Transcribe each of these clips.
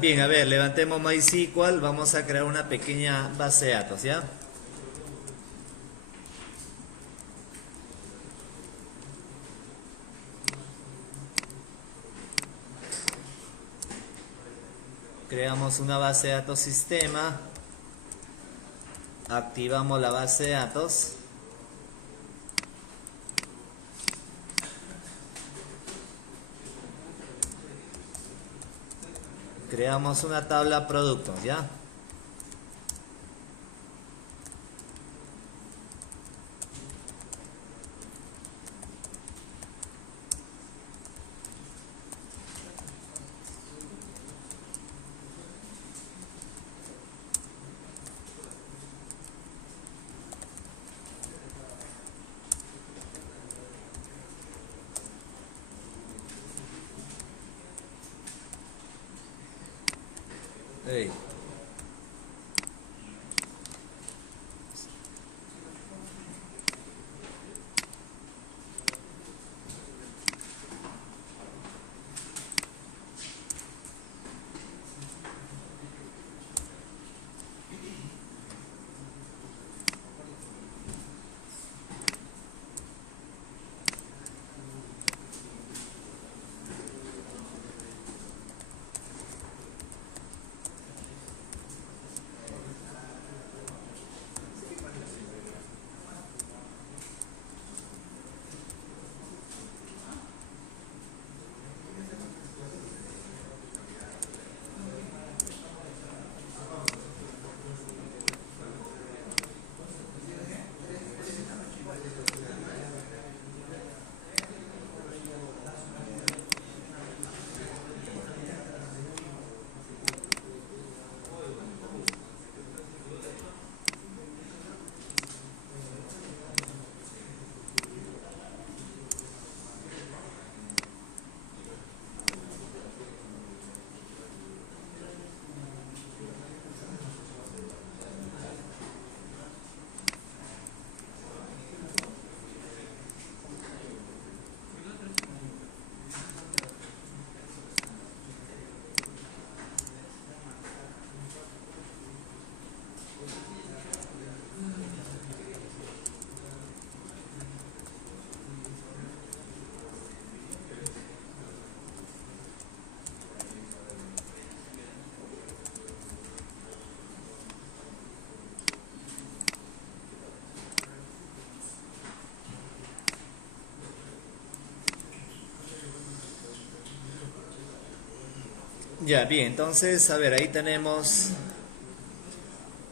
Bien, a ver, levantemos MySQL, vamos a crear una pequeña base de datos, ¿ya? Creamos una base de datos sistema, activamos la base de datos, creamos una tabla productos, ¿ya? Ey. Ya, bien, entonces, a ver, ahí tenemos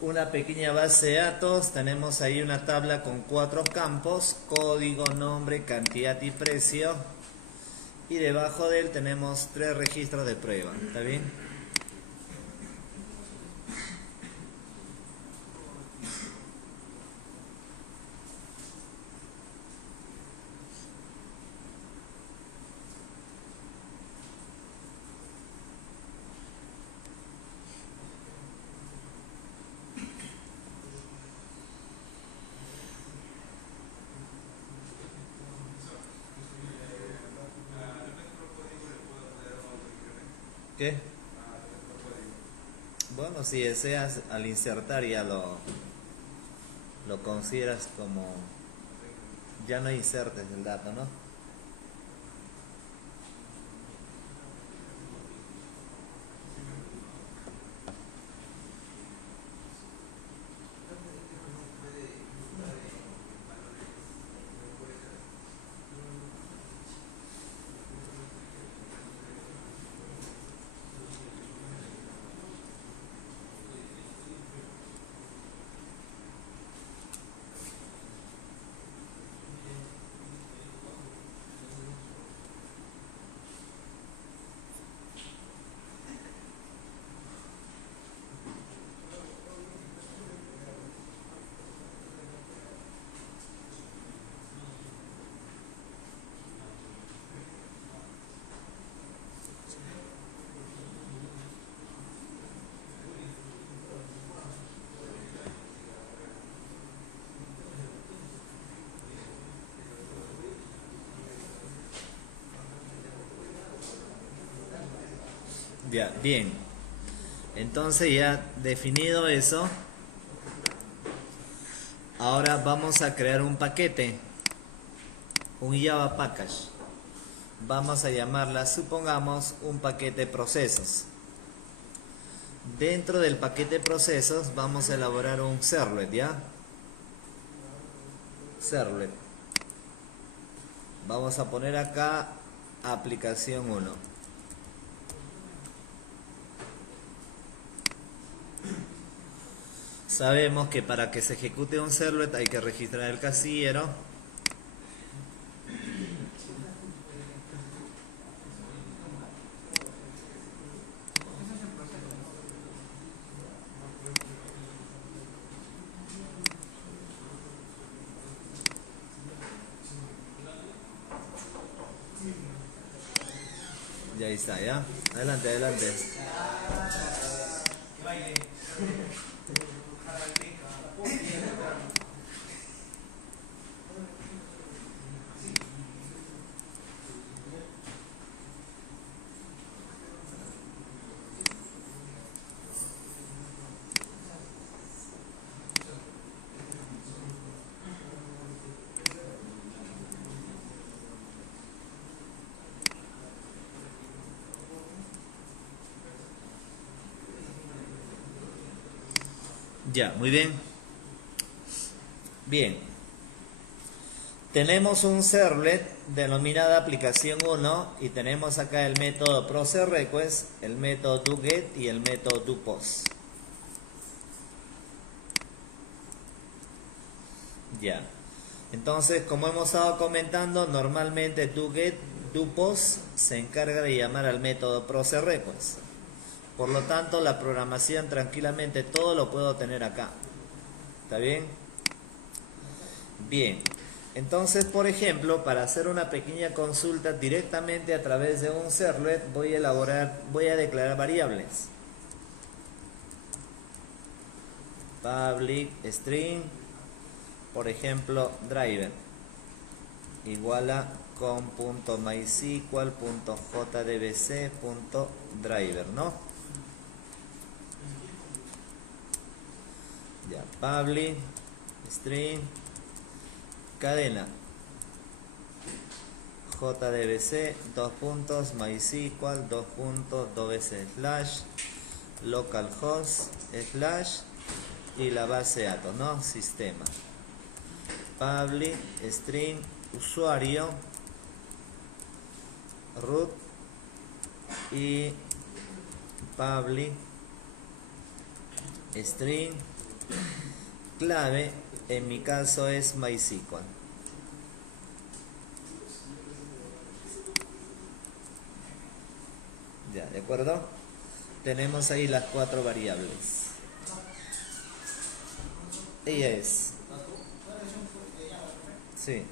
una pequeña base de datos, tenemos ahí una tabla con 4 campos, código, nombre, cantidad y precio, y debajo de él tenemos 3 registros de prueba, ¿está bien? ¿Qué? Bueno, si deseas al insertar ya lo consideras como ya no insertes el dato, ¿no? Ya, bien. Entonces ya definido eso, ahora vamos a crear un paquete, un Java Package. Vamos a llamarla, supongamos, un paquete procesos. Dentro del paquete procesos vamos a elaborar un servlet, ¿ya? Servlet. Vamos a poner acá aplicación 1. Sabemos que para que se ejecute un servlet hay que registrar el casillero. Y ahí está, ¿ya? Adelante, adelante. Ya, muy bien. Bien. Tenemos un servlet denominada aplicación 1 y tenemos acá el método processRequest, el método doGet y el método doPost. Ya. Entonces, como hemos estado comentando, normalmente doGet, doPost se encarga de llamar al método processRequest. Por lo tanto, la programación tranquilamente todo lo puedo tener acá. ¿Está bien? Bien. Entonces, por ejemplo, para hacer una pequeña consulta directamente a través de un servlet, voy a declarar variables. Public string, por ejemplo, driver igual a com.mysql.jdbc.driver, ¿no? Ya, public string cadena jdbc mysql localhost y la base de datos, ¿no? Sistema public string usuario root y public string clave, en mi caso es MySQL. Ya, ¿de acuerdo? Tenemos ahí las 4 variables. Ella es. Sí.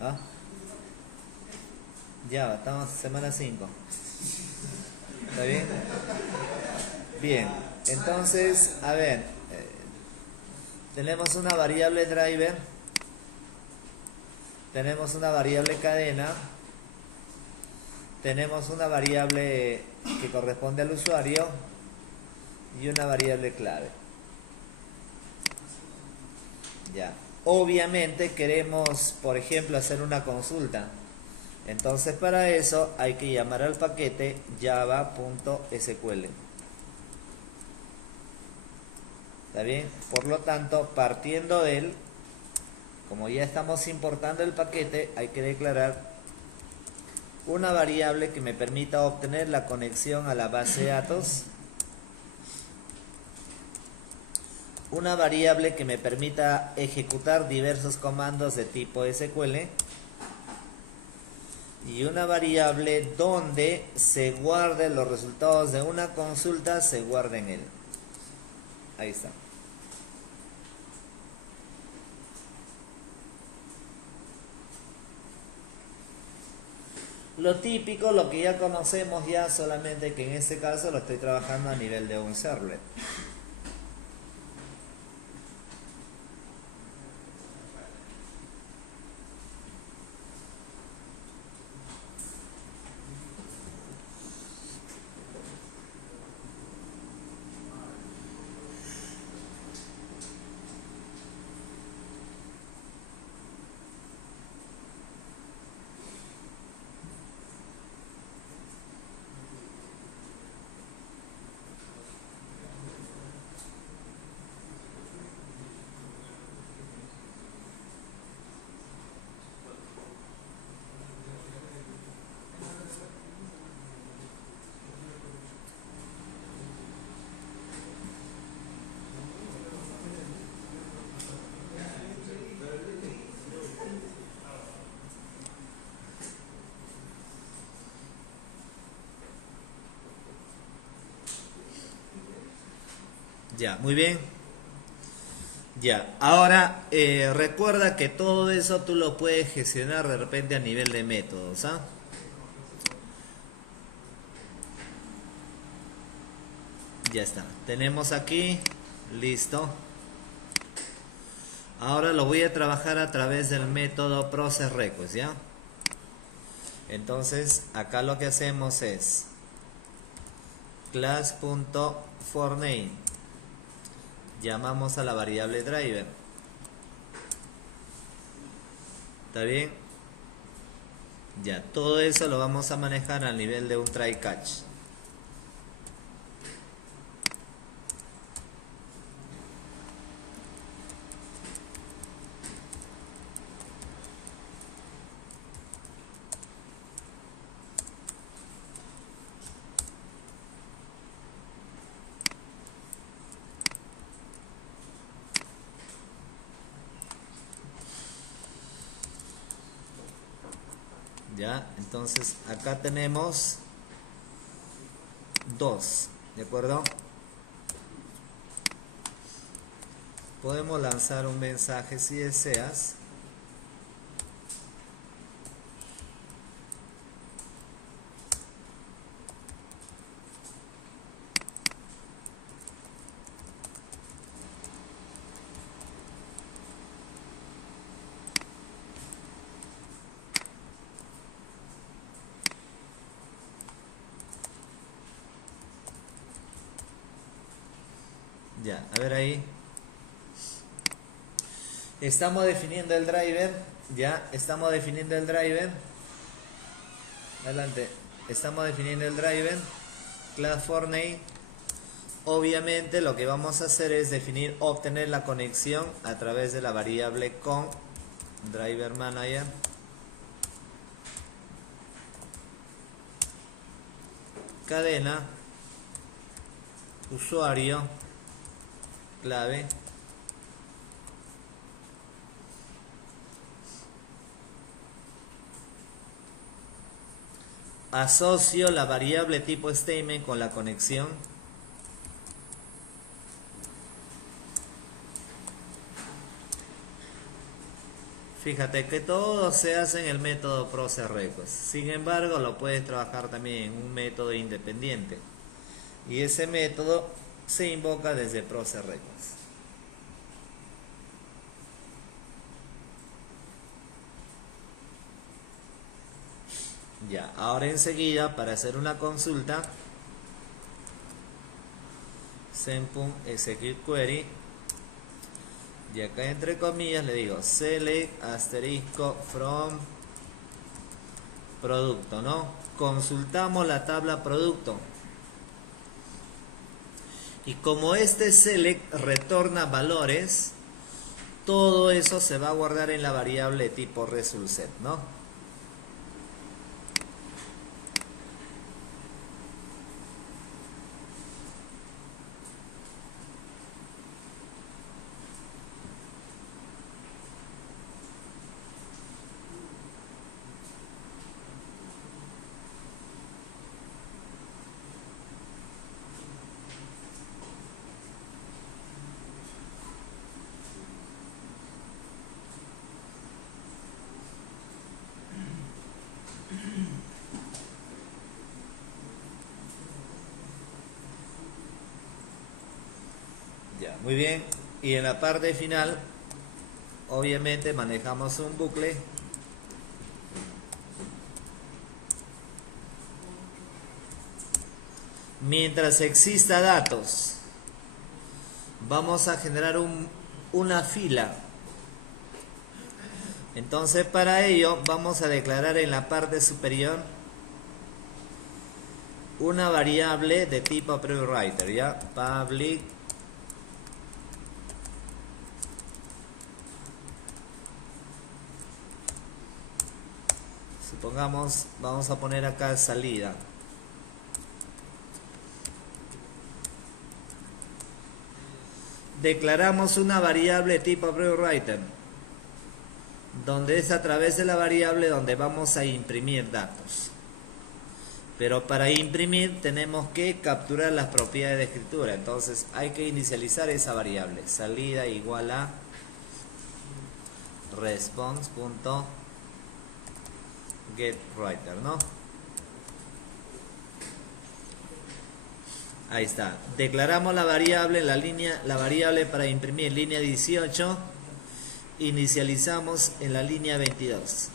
¿Ah? Ya, estamos en semana 5. ¿Está bien? Bien. Entonces, a ver. Tenemos una variable driver. Tenemos una variable cadena. Tenemos una variable que corresponde al usuario. Y una variable clave. Ya. Obviamente queremos, por ejemplo, hacer una consulta. Entonces para eso hay que llamar al paquete java.sql. ¿Está bien? Por lo tanto, partiendo de él, como ya estamos importando el paquete, hay que declarar una variable que me permita obtener la conexión a la base de datos. Una variable que me permita ejecutar diversos comandos de tipo SQL. Y una variable donde se guarden los resultados de una consulta, se guarden en él. Ahí está. Lo típico, lo que ya conocemos ya, solamente que en este caso lo estoy trabajando a nivel de un servlet. Ya, muy bien. Ya, ahora recuerda que todo eso tú lo puedes gestionar de repente a nivel de métodos, ¿ah? Ya está. Tenemos aquí, listo. Ahora lo voy a trabajar a través del método process request, ¿ya? Entonces, acá lo que hacemos es class.forName. Llamamos a la variable driver. ¿Está bien? Ya, todo eso lo vamos a manejar al nivel de un try catch. Ya, entonces acá tenemos dos, ¿de acuerdo? Podemos lanzar un mensaje si deseas. Ya, a ver ahí. Estamos definiendo el driver. Ya, estamos definiendo el driver. Adelante. Estamos definiendo el driver. Class for name. Obviamente lo que vamos a hacer es definir, obtener la conexión a través de la variable con driver manager. Cadena. Usuario. Clave. Asocio la variable tipo statement con la conexión. Fíjate que todo se hace en el método process request. Sin embargo, lo puedes trabajar también en un método independiente. Y ese método se invoca desde process request. Ya, ahora enseguida para hacer una consulta, send.execute query, y acá entre comillas le digo select asterisco from producto, ¿no? Consultamos la tabla producto. Y como este select retorna valores, todo eso se va a guardar en la variable tipo result set, ¿no? Ya, muy bien. Y en la parte final, obviamente manejamos un bucle. Mientras exista datos, vamos a generar una fila. Entonces para ello vamos a declarar en la parte superior una variable de tipo prewriter, ¿ya? Public supongamos, vamos a poner acá salida. Declaramos una variable tipo prewriter, donde es a través de la variable donde vamos a imprimir datos. Pero para imprimir tenemos que capturar las propiedades de escritura. Entonces hay que inicializar esa variable. Salida igual a response.getWriter, ¿no? Ahí está. Declaramos la variable en la variable para imprimir línea 18. Inicializamos en la línea 22.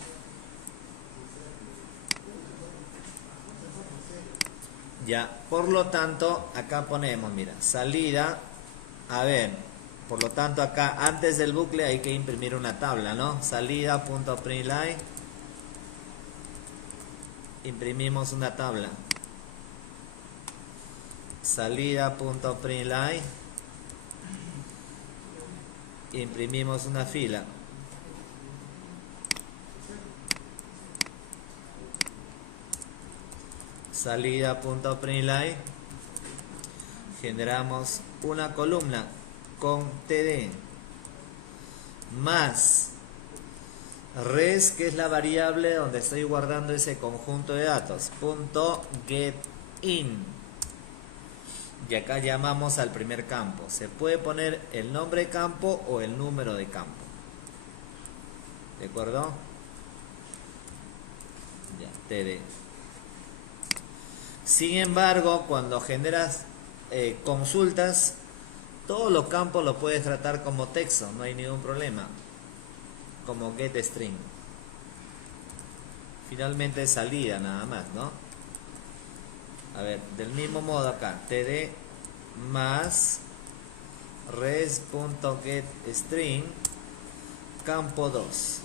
Ya, por lo tanto, acá ponemos, mira, salida, a ver, por lo tanto acá antes del bucle hay que imprimir una tabla, ¿no? Salida.println, imprimimos una tabla. Salida.println, imprimimos una fila. Salida.println, generamos una columna con td más res, que es la variable donde estoy guardando ese conjunto de datos, .getIn, y acá llamamos al primer campo. Se puede poner el nombre de campo o el número de campo, ¿de acuerdo? Ya, td. Sin embargo, cuando generas consultas, todos los campos los puedes tratar como texto, no hay ningún problema, como getString. Finalmente salida nada más, ¿no? A ver, del mismo modo acá, td más res.getString campo 2.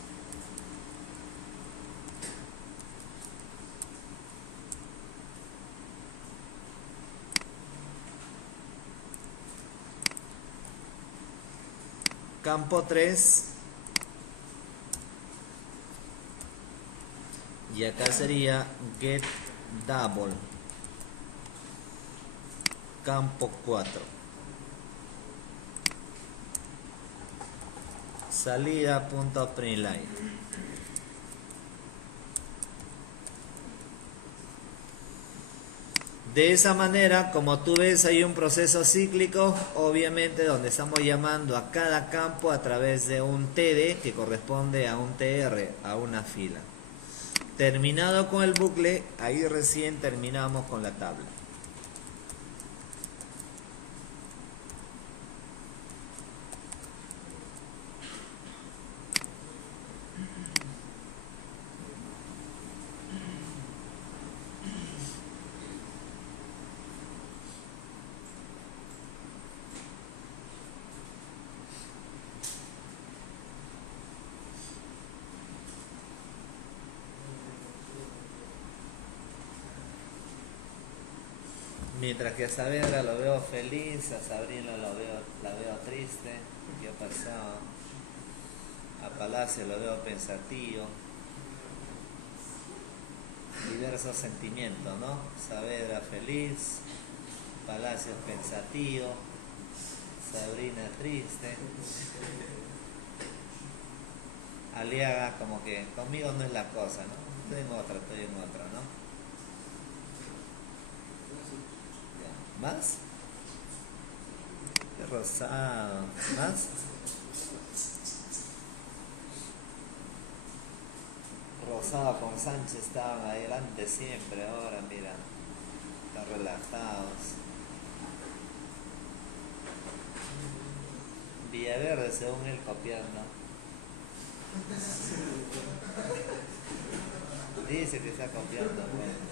Campo 3, y acá sería get double, campo 4, salida.println. De esa manera, como tú ves, hay un proceso cíclico, obviamente, donde estamos llamando a cada campo a través de un td que corresponde a un tr, a una fila. Terminado con el bucle, ahí recién terminamos con la tabla. Mientras que a Saavedra lo veo feliz, a Sabrina la veo triste. ¿Qué ha pasado? A Palacio lo veo pensativo. Diversos sentimientos, ¿no? Saavedra feliz, Palacio pensativo, Sabrina triste. Aliaga como que conmigo no es la cosa, ¿no? Estoy en otra, ¿no? ¿Más? Qué rosado. ¿Más? Rosado con Sánchez estaban adelante siempre, ahora mira, están relajados. Villaverde según él copiando. Dice que está copiando, bueno.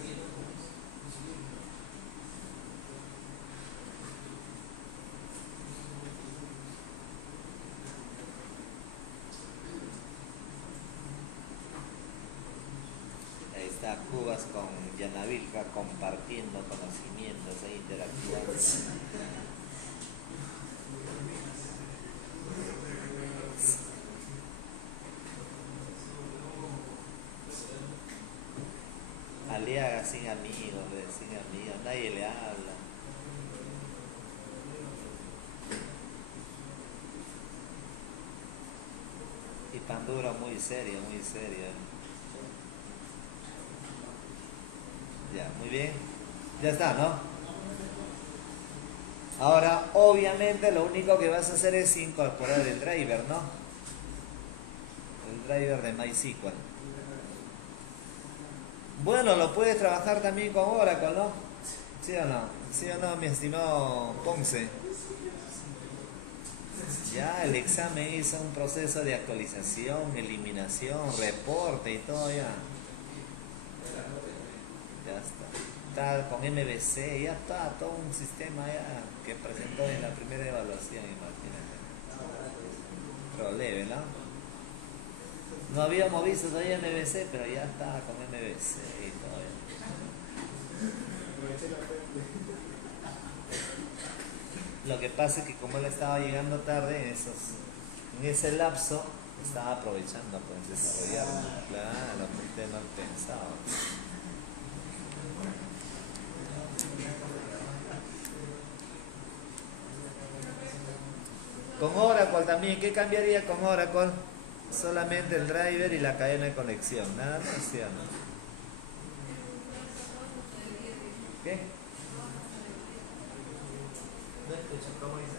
Cubas con Yanavilca compartiendo conocimientos e interactuando. Aliaga sin amigos, nadie le habla. Y Panduro muy serio. Ya, Ya, muy bien. Ya está, ¿no? Ahora, obviamente, lo único que vas a hacer es incorporar el driver, ¿no? El driver de MySQL. Bueno, lo puedes trabajar también con Oracle, ¿no? ¿Sí o no? ¿Sí o no, mi estimado Ponce? Ya el examen hizo un proceso de actualización, eliminación, reporte y todo ya. Ya está. Está con MVC, ya está, todo un sistema ya que presentó en la primera evaluación, imagínate. Pero leve, ¿no? No habíamos visto todavía MVC, pero ya está con MVC y todo ya. Lo que pasa es que como él estaba llegando tarde en ese lapso, estaba aprovechando pues desarrollar, claro, un tema pensado. Con Oracle también, ¿qué cambiaría con Oracle? Solamente el driver y la cadena de conexión, nada más, ¿sí o no? ¿Qué? No escucho, ¿cómo dices?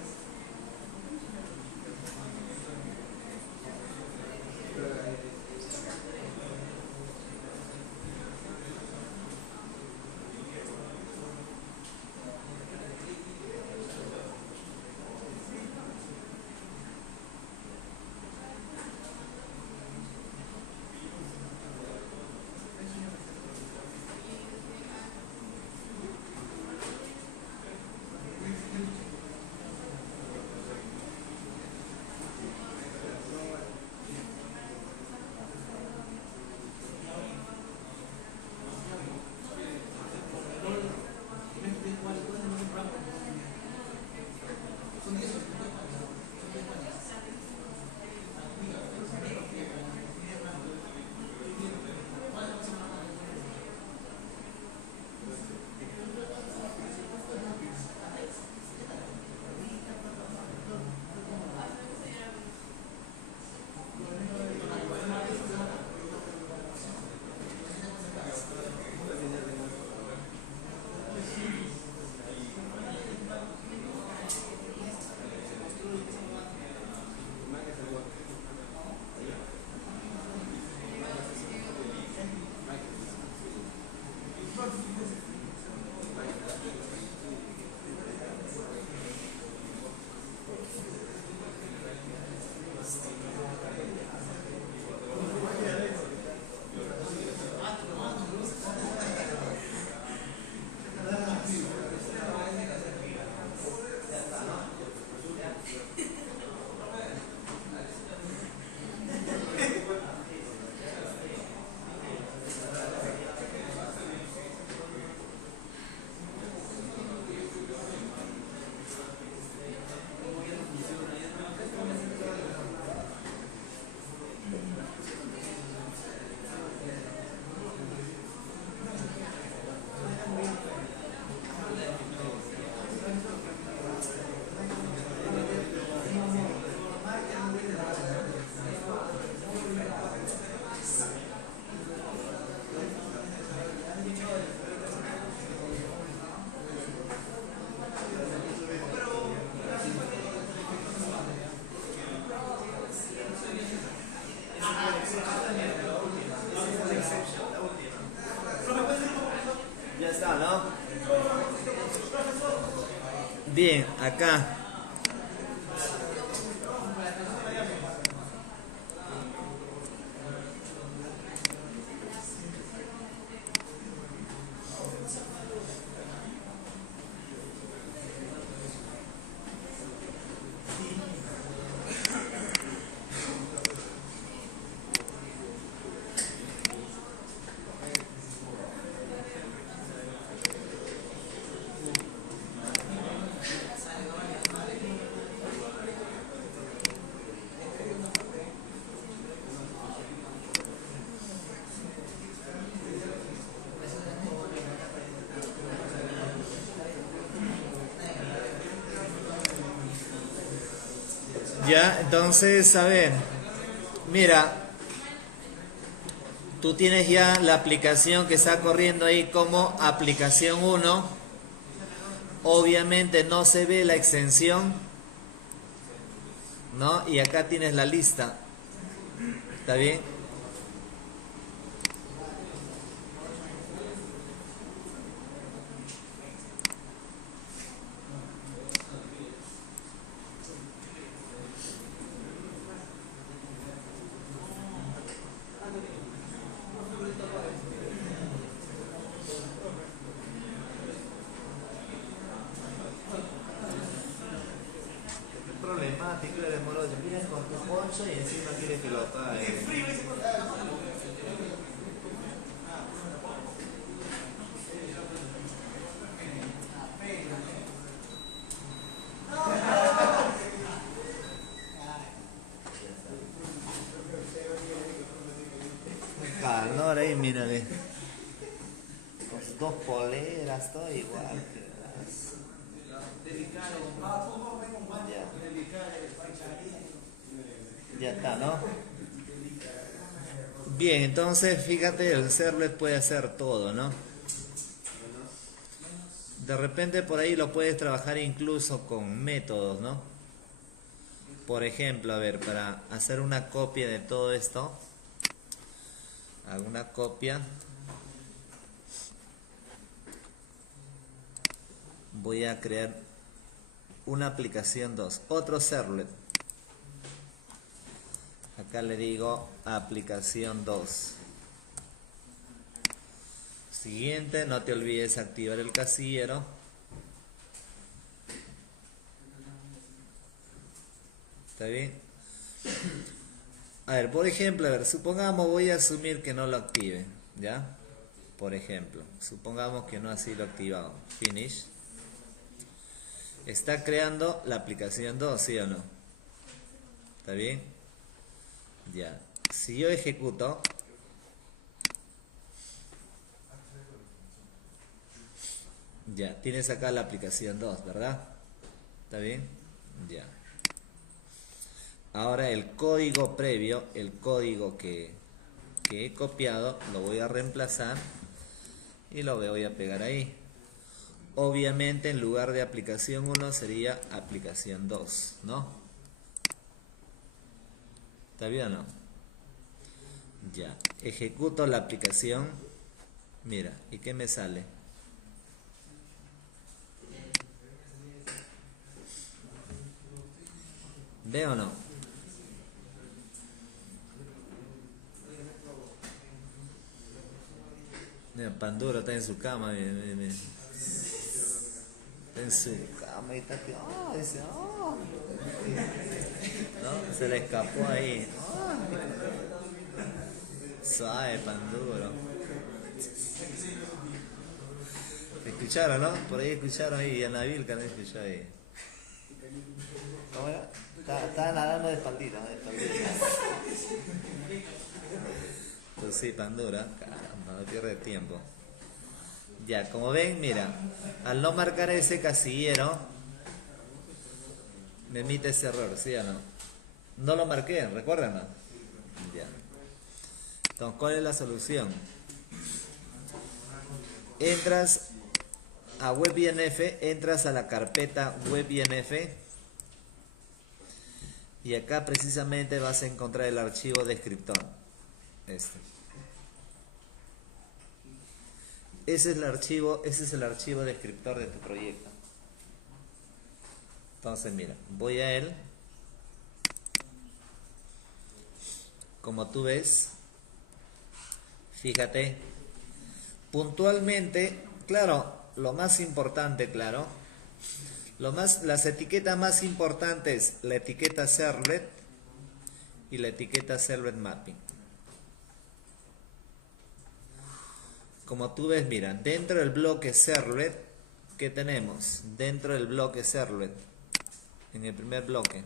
Ya está, ¿no? Bien, acá. Ya, entonces, a ver, mira, Tú tienes ya la aplicación que está corriendo ahí como aplicación 1. Obviamente no se ve la extensión, ¿no? Y acá tienes la lista. ¿Está bien? Problemático, eres morocho. Vienes con tu poncho y encima quieres que lo apague. Calor ahí, mírale. Con sus dos poleras, todo igual. Ya está, ¿no? Bien, entonces fíjate, el servlet puede hacer todo, ¿no? De repente por ahí lo puedes trabajar incluso con métodos, ¿no? Por ejemplo, a ver, para hacer una copia de todo esto, hago una copia. Voy a crear una aplicación 2, otro servlet. Acá le digo aplicación 2. Siguiente, no te olvides activar el casillero. ¿Está bien? A ver, por ejemplo, a ver, supongamos, voy a asumir que no lo active, ¿ya? Por ejemplo, supongamos que no así lo ha activado. Finish. Está creando la aplicación 2, ¿sí o no? ¿Está bien? Ya. Si yo ejecuto, ya, tienes acá la aplicación 2, ¿verdad? ¿Está bien? Ya. Ahora el código previo, el código que he copiado, lo voy a reemplazar y lo voy a pegar ahí. Obviamente en lugar de aplicación 1 sería aplicación 2, ¿no? ¿Está bien o no? Ya. Ejecuto la aplicación. Mira, ¿y qué me sale? ¿Ve o no? Mira, Panduro está en su cama. Mira. Está en su cama y está que... ¡Oh! Dice, ¡oh! ¿No? Se le escapó ahí. ¡Oh! Suave, Panduro. Escucharon, ¿no? Por ahí escucharon ahí. Y a Nabil que no escuchó ahí. ¿Cómo era? Estaba nadando de espaldita, ¿no? De espaldita. Pues sí, Pandura. Caramba, no pierde tiempo. Ya, como ven, mira, al no marcar ese casillero, me emite ese error, ¿sí o no? No lo marqué, recuerden, ¿no? Ya. Entonces, ¿cuál es la solución? Entras a WebINF, entras a la carpeta WebINF y acá precisamente vas a encontrar el archivo descriptor. Ese es el archivo descriptor de tu proyecto. Entonces mira, voy a él. Como tú ves, fíjate, puntualmente, claro, lo más importante, claro, las etiquetas más importantes, la etiqueta servlet y la etiqueta servlet mapping. Como tú ves, mira, dentro del bloque servlet, ¿qué tenemos? Dentro del bloque servlet, en el primer bloque,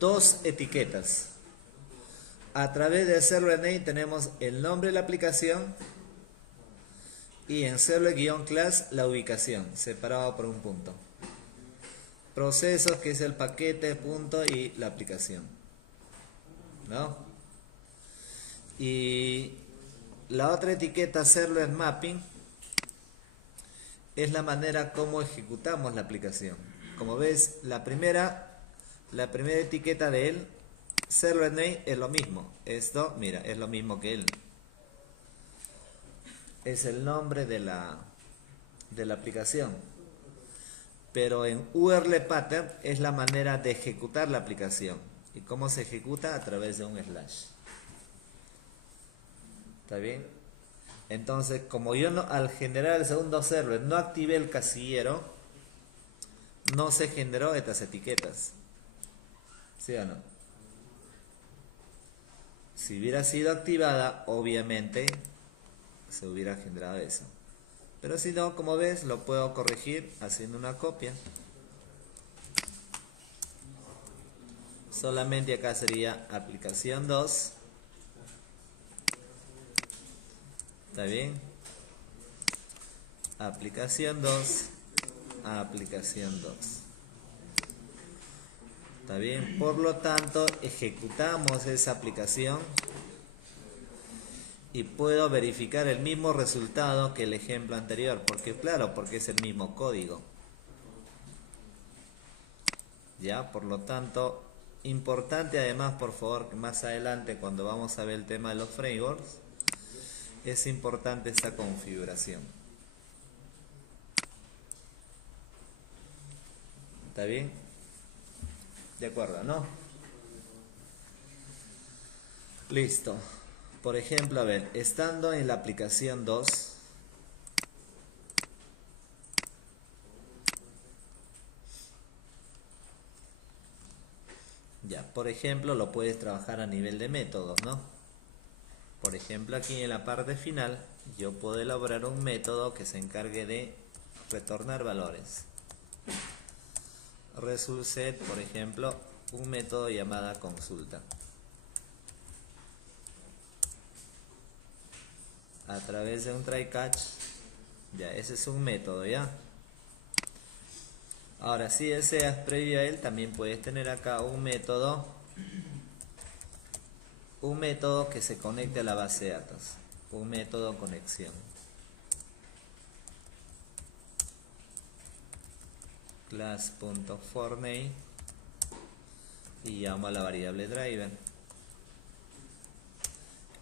dos etiquetas. A través de servlet name tenemos el nombre de la aplicación y en servlet-class la ubicación, separado por un punto. Procesos, que es el paquete, punto y la aplicación. ¿No? Y la otra etiqueta, server mapping, es la manera como ejecutamos la aplicación. Como ves, la primera etiqueta de él, server name, es lo mismo. Esto, mira, es lo mismo que él. Es el nombre de la aplicación. Pero en URL pattern es la manera de ejecutar la aplicación. ¿Y cómo se ejecuta? A través de un slash. ¿Está bien? Entonces, como yo no, al generar el segundo server no activé el casillero, no se generó estas etiquetas. ¿Sí o no? Si hubiera sido activada, obviamente se hubiera generado eso. Pero si no, como ves, lo puedo corregir haciendo una copia. Solamente acá sería aplicación 2. ¿Está bien? Aplicación 2. Aplicación 2. ¿Está bien? Por lo tanto, ejecutamos esa aplicación y puedo verificar el mismo resultado que el ejemplo anterior. Porque claro, porque es el mismo código. ¿Ya? Por lo tanto, importante además, por favor, que más adelante cuando vamos a ver el tema de los frameworks, es importante esta configuración. ¿Está bien? De acuerdo, ¿no? Listo. Por ejemplo, a ver, estando en la aplicación 2, ya, por ejemplo, lo puedes trabajar a nivel de métodos, ¿no? Por ejemplo, aquí en la parte final, yo puedo elaborar un método que se encargue de retornar valores. Result set, por ejemplo, un método llamada consulta. A través de un try catch, ya, ese es un método, ¿ya? Ahora, si deseas, previo a él, también puedes tener acá un método que se conecte a la base de datos, un método conexión. Class.forName y llamo a la variable driver.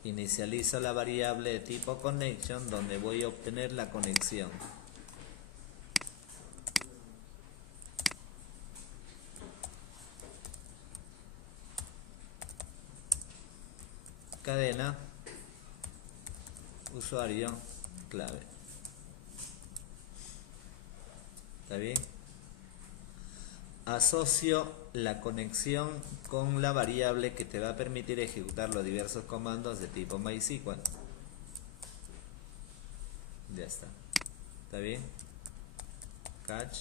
Inicializo la variable de tipo connection donde voy a obtener la conexión. Cadena, usuario, clave. ¿Está bien? Asocio la conexión con la variable que te va a permitir ejecutar los diversos comandos de tipo MySQL. Ya está. ¿Está bien? Catch.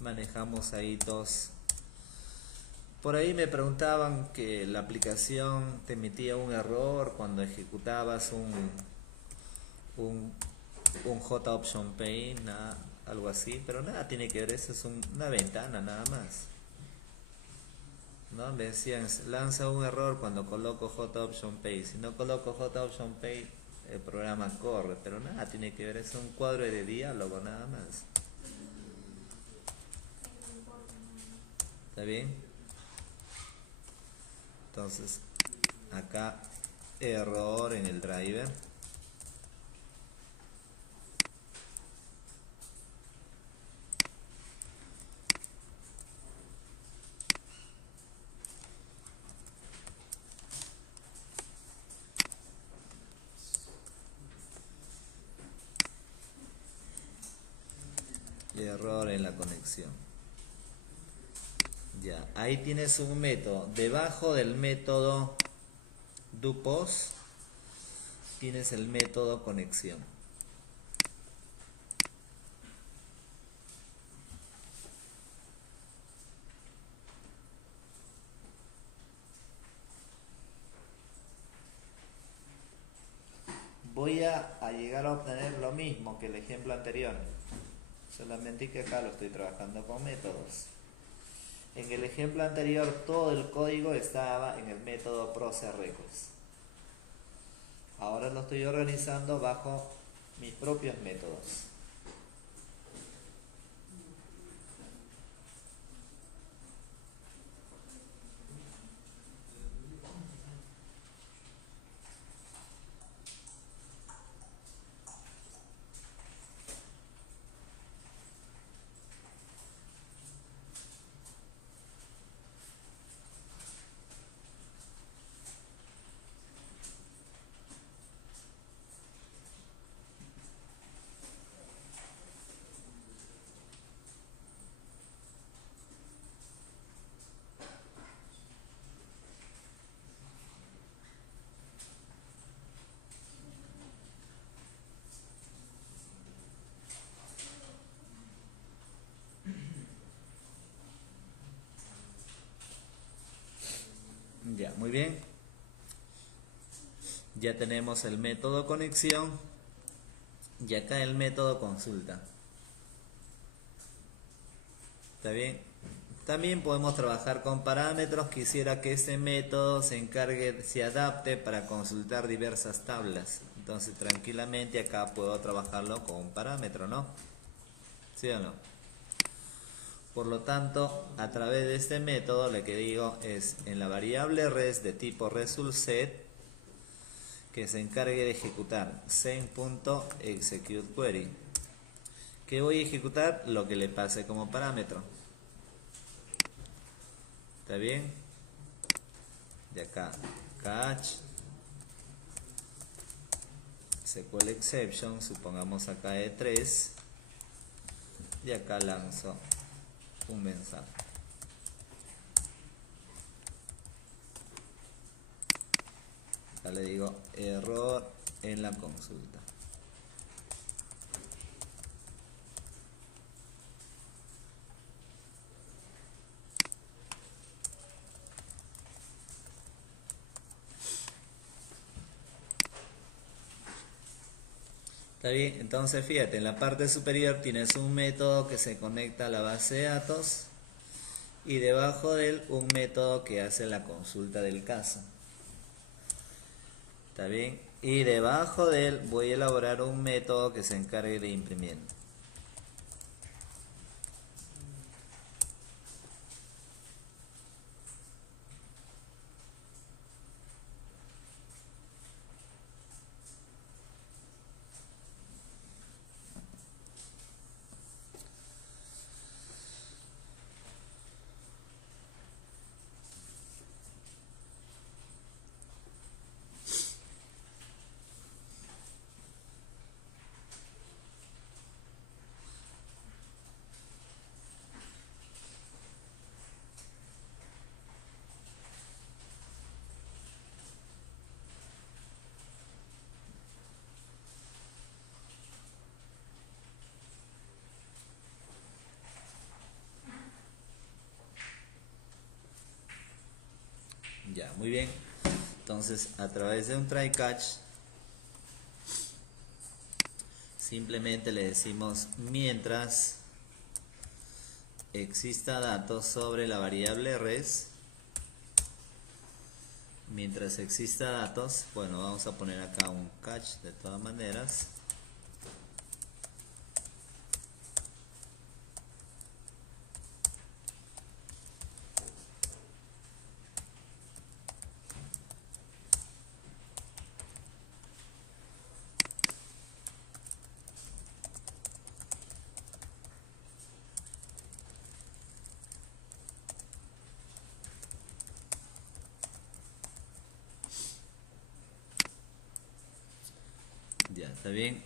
Manejamos ahí dos. Por ahí me preguntaban que la aplicación te emitía un error cuando ejecutabas un JOption pane, algo así, pero nada tiene que ver, eso es una ventana nada más. ¿No? Me decían, lanza un error cuando coloco JOption pane. Si no coloco JOption pane, el programa corre, pero nada tiene que ver, es un cuadro de diálogo nada más. ¿Está bien? Entonces, acá error en el driver. Error en la conexión. Ya, ahí tienes un método. Debajo del método doPost tienes el método conexión. Voy a llegar a obtener lo mismo que el ejemplo anterior, solamente que acá lo estoy trabajando con métodos. En el ejemplo anterior todo el código estaba en el método processRequest. ahora lo estoy organizando bajo mis propios métodos. Ya, muy bien. Ya tenemos el método conexión y acá el método consulta. ¿Está bien? También podemos trabajar con parámetros. Quisiera que este método se adapte para consultar diversas tablas. Entonces tranquilamente acá puedo trabajarlo con un parámetro, ¿no? ¿Sí o no? Por lo tanto, a través de este método, lo que digo es en la variable res de tipo resultSet, que se encargue de ejecutar send.executeQuery. ¿Qué voy a ejecutar? Lo que le pase como parámetro. ¿Está bien? De acá, catch, SQL exception, supongamos acá de 3, y acá lanzo un mensaje. Acá le digo error en la consulta. Está bien, entonces fíjate, en la parte superior tienes un método que se conecta a la base de datos y debajo de él un método que hace la consulta del caso. ¿Está bien? Y debajo de él voy a elaborar un método que se encargue de imprimir. Ya, muy bien. Entonces, a través de un try catch, simplemente le decimos mientras exista datos sobre la variable res. Mientras exista datos, bueno, vamos a poner acá un catch de todas maneras. Ya, está bien.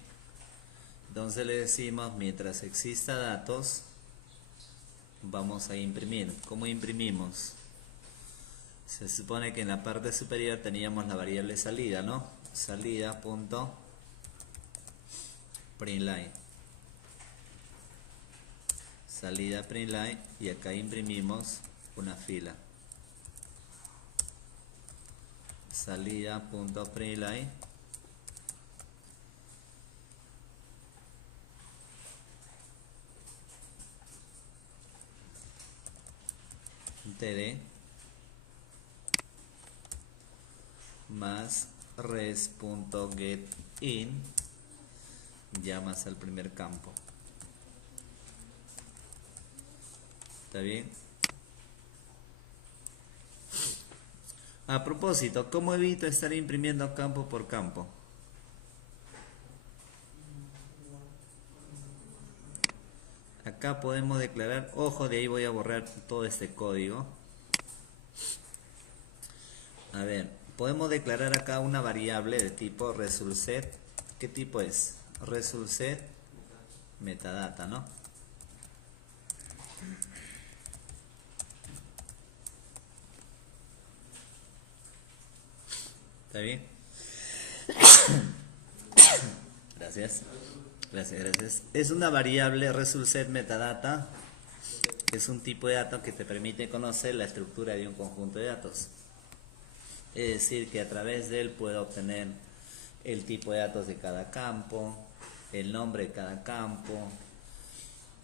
Entonces le decimos mientras exista datos, vamos a imprimir. ¿Cómo imprimimos? Se supone que en la parte superior teníamos la variable salida, ¿no? Salida.println. Salida println, y acá imprimimos una fila. Salida.println td más res.getIn, llamas al primer campo. ¿Está bien? A propósito, ¿cómo evito estar imprimiendo campo por campo? Acá podemos declarar, ojo, de ahí voy a borrar todo este código. A ver, podemos declarar acá una variable de tipo resultSet. ¿Qué tipo es? ResultSet metadata, ¿no? ¿Está bien? Gracias. Gracias. Es una variable resultSet metadata. Es un tipo de dato que te permite conocer la estructura de un conjunto de datos. Es decir, que a través de él puedo obtener el tipo de datos de cada campo, el nombre de cada campo,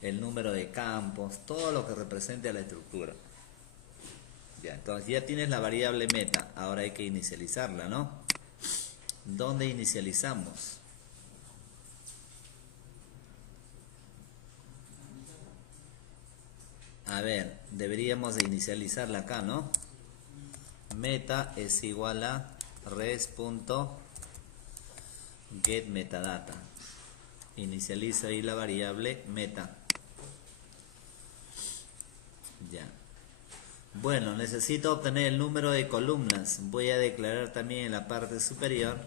el número de campos, todo lo que represente a la estructura. Ya, entonces ya tienes la variable meta, ahora hay que inicializarla, ¿no? ¿Dónde inicializamos? A ver, deberíamos de inicializarla acá, ¿no? Meta es igual a res.getMetadata. Inicializo ahí la variable meta. Ya. Bueno, necesito obtener el número de columnas. Voy a declarar también en la parte superior.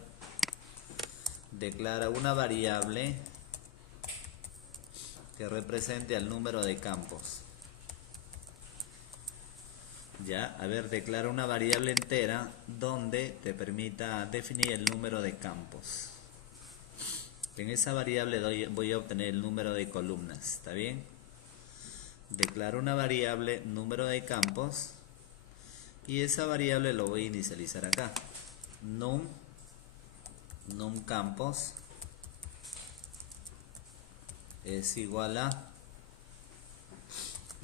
Declara una variable que represente al número de campos. Ya, a ver, declara una variable entera donde te permita definir el número de campos. En esa variable voy a obtener el número de columnas, ¿está bien? Declaro una variable número de campos y esa variable lo voy a inicializar acá. Num campos es igual a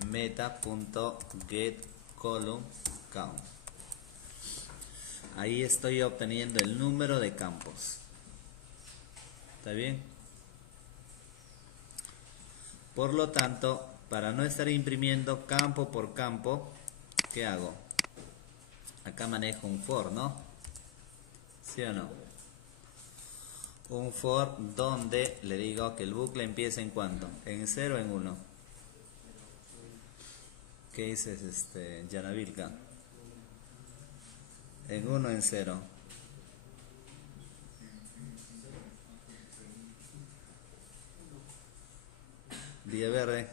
meta.getColumnCount. Ahí estoy obteniendo el número de campos. ¿Está bien? Por lo tanto, para no estar imprimiendo campo por campo, ¿qué hago? Acá manejo un for, ¿no? ¿Sí o no? Un for donde le digo que el bucle empiece en cuánto, en 0 o en 1. ¿Qué dices, Yanavilka? En 1 o en 0. Día verde.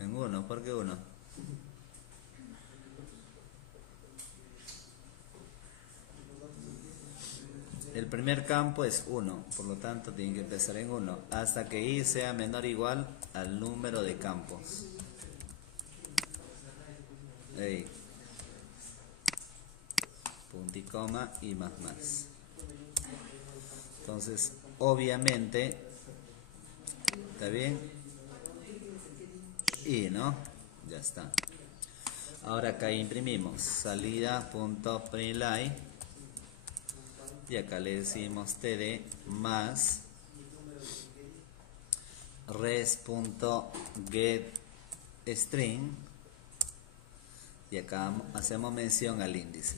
En 1, ¿por qué 1? El primer campo es 1, por lo tanto tiene que empezar en 1, hasta que i sea menor o igual al número de campos. Ahí. Punto y coma y más. Entonces, obviamente, ¿está bien? Y, ¿no? Ya está. Ahora acá imprimimos salida.println y acá le decimos td más res.getString y acá hacemos mención al índice.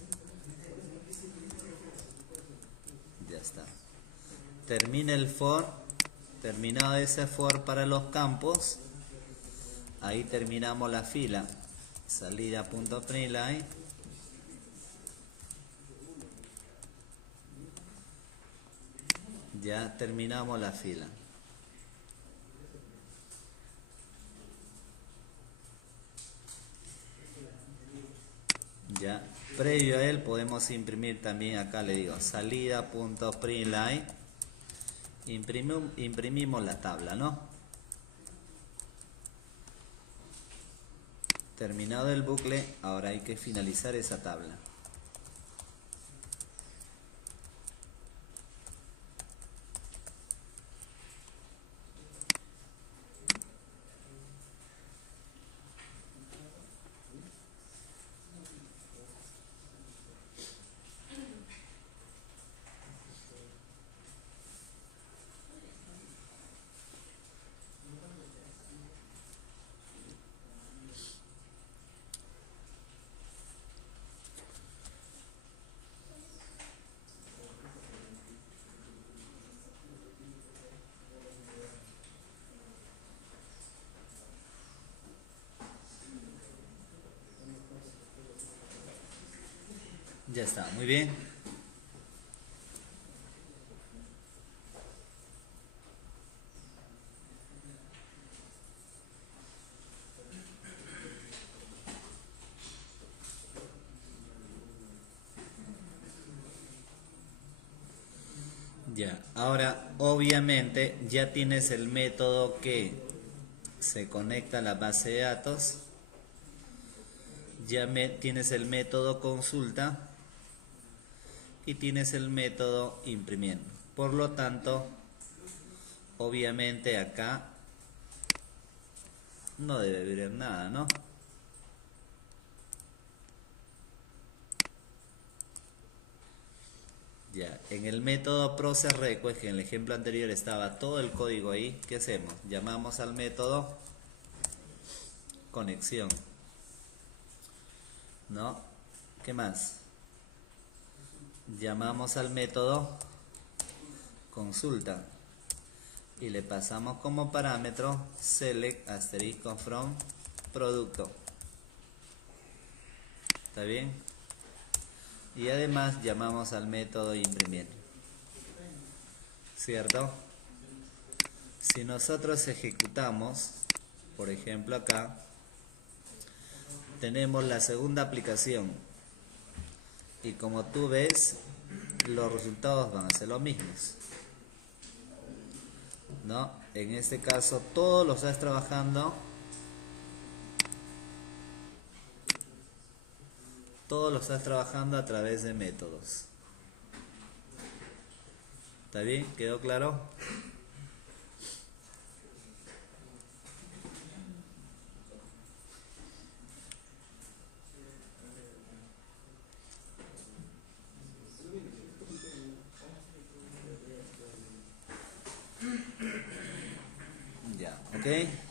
Ya está. Termina el for. Terminado ese for para los campos, ahí terminamos la fila. Salida.println ya terminamos la fila. Ya, previo a él podemos imprimir también, acá le digo salida.println, imprimimos la tabla, ¿no? Terminado el bucle, ahora hay que finalizar esa tabla. Ya está, muy bien. Ya, ahora obviamente ya tienes el método que se conecta a la base de datos, tienes el método consulta y tienes el método imprimiendo. Por lo tanto, obviamente acá no debe haber nada, ¿no? Ya, en el método process request, que en el ejemplo anterior estaba todo el código ahí, ¿qué hacemos? Llamamos al método conexión, ¿no? ¿Qué más? Llamamos al método consulta y le pasamos como parámetro select asterisco from producto. ¿Está bien? Y además llamamos al método imprimir, ¿cierto? Si nosotros ejecutamos, por ejemplo acá, tenemos la segunda aplicación y como tú ves, los resultados van a ser los mismos, ¿no? En este caso, todo lo estás trabajando, a través de métodos. ¿Está bien? ¿Quedó claro? Ya, ¿ok?